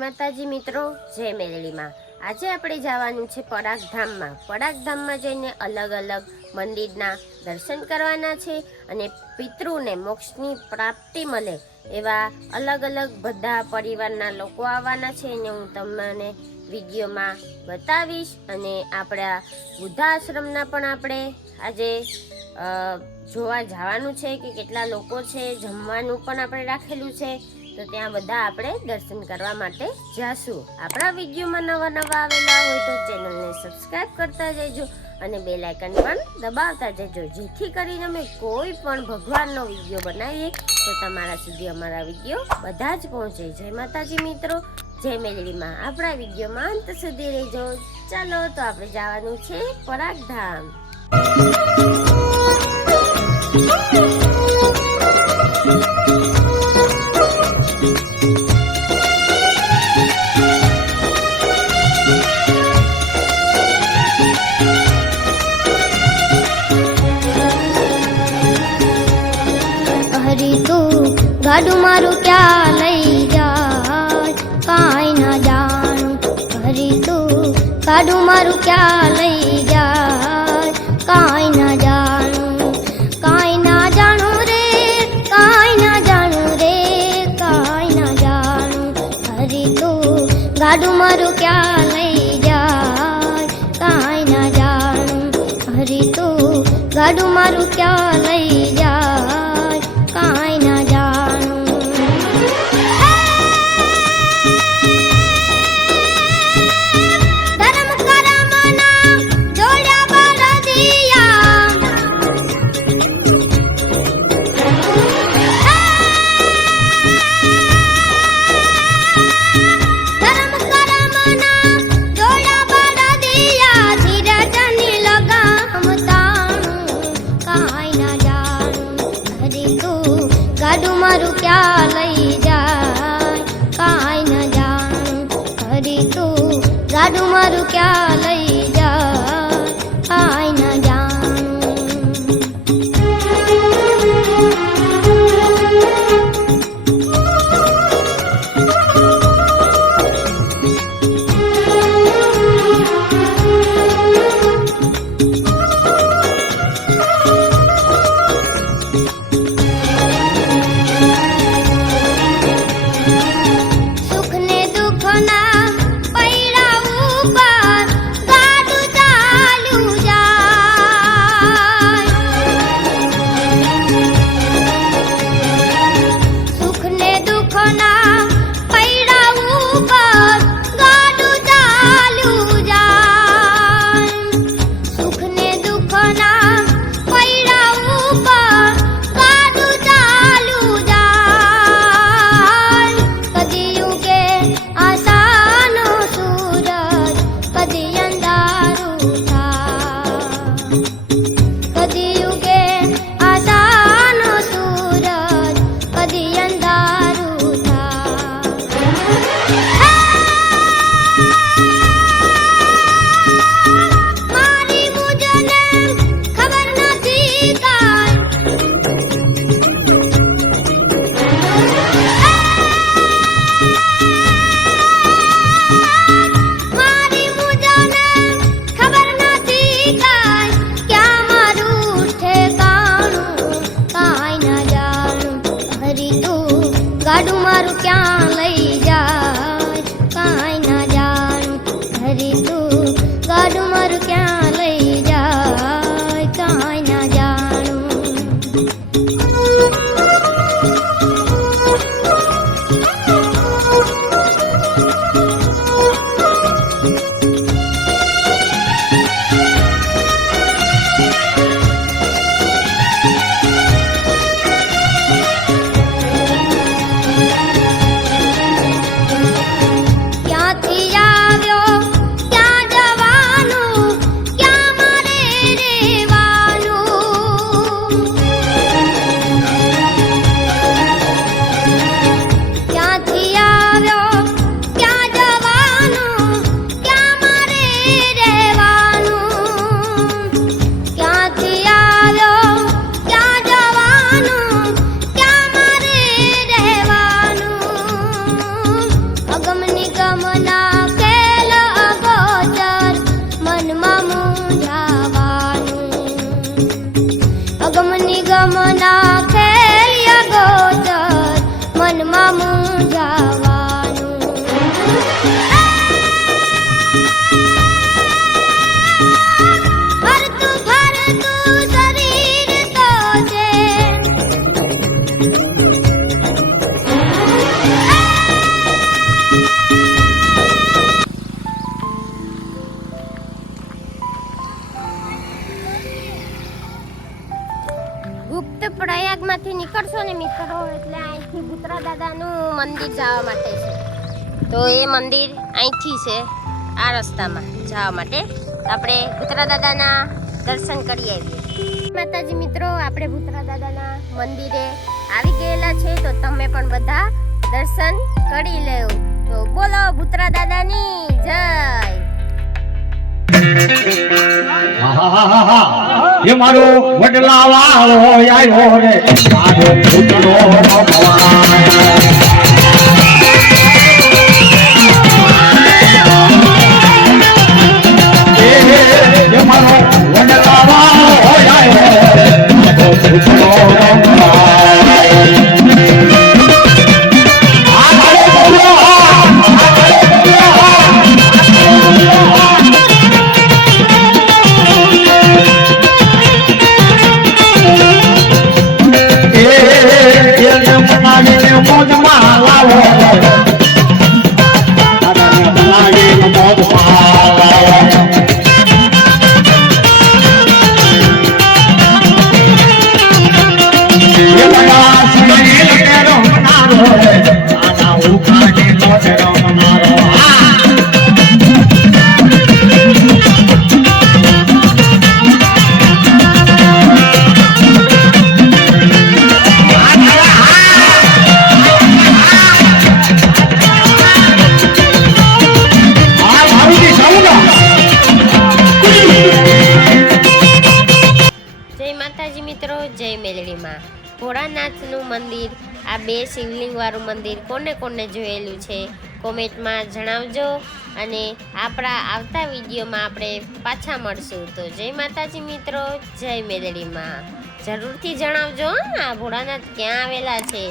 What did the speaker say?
માતાજી મિત્રો, જય મેલડીમાં। આજે આપણે જવાનું છે પરાગધામમાં। પરાગધામમાં જઈને અલગ અલગ મંદિરના દર્શન કરવાના છે અને પિતૃને મોક્ષની પ્રાપ્તિ મળે એવા અલગ અલગ બધા પરિવારના લોકો આવવાના છે અને હું તમને વિડીયોમાં બતાવીશ। અને આપણા વૃદ્ધાશ્રમના પણ આપણે આજે જોવા જવાનું છે કે કેટલા લોકો છે, જમવાનું પણ આપણે રાખેલું છે, તો ત્યાં બધા આપણે દર્શન કરવા માટે જાશું। આપણા વિડીયોમાં નવા આવેલા હોય તો ચેનલને સબસ્ક્રાઇબ કરતા જજો અને બેલ આઇકન પણ દબાવતા જજો, જેથી કરીને અમે કોઈ પણ ભગવાનનો વિડીયો બનાવીએ તો તમારા સુધી અમારા વિડીયો બધા જ પહોંચે। જય માતાજી મિત્રો, જય મેલડીમાં। આપણા વિડીયોમાં અંત સુધી રહેજો। ચાલો તો આપણે જવાનું છે પરાગધામ। ગાડું મારું ક્યાં લઈ જાય કાંઈ ના જાણું। હરી તું ગાડું મારું ક્યાં લઈ જાય કાંઈ ના જાણું। કાંઈ ના જાણું રે, કાંઈ ના જાણું રે, કાંઈ ના જાણું। હરી તું ગાડું મારું ક્યાં લઈ જાય કાંઈ ના જાણું। હરી તું ગાડું મારું ક્યાં લઈ જાય કાંઈ ના જાણું। ધર્મ કરમના જોડ્યા બળદિયા, ધર્મ કરમના જોડ્યા બળદિયા, ધીરજની લગામ તાણું કાંઈ ના જાણું। હરી તું ગાડું મારું ક્યાં લઈ જાય કાંઈ ના જાણું। હરી તું ગાડું મારું ક્યાં લઈ જાય કાંઈ ના જાણું। સુખ ને દુઃખના પૈડા ઉપર છો ને મિત્રો, એટલે અહીંથી ભૂતરા દાદાનું મંદિર જવા માટે છે. તો એ મંદિર અહીંથી છે, આ રસ્તામાં જવા માટે. આપણે ભૂતરા દાદાના દર્શન કરી આવીએ. માતાજી મિત્રો, આપણે ભૂતરા દાદાના મંદિરે આવી ગયેલા છે, તો તમે પણ બધા દર્શન કરી લેવો. તો બોલો ભૂતરા દાદાની જય. ये मारो वडला वालो आयो रे मारो भूतलो ये मारो वडला वालो आयो रे मारो भूतलो જય મેલડીમાં. ભોળાનાથનું મંદિર, આ બે શિવલિંગ વાળું મંદિર કોને કોને જોયેલું છે કોમેન્ટમાં જણાવજો. અને આપણા આવતા વિડીયોમાં આપણે પાછા મળશું. તો જય માતાજી મિત્રો, જય મેલડીમાં. જરૂરથી જણાવજો આ ભોળાનાથ ક્યાં આવેલા છે.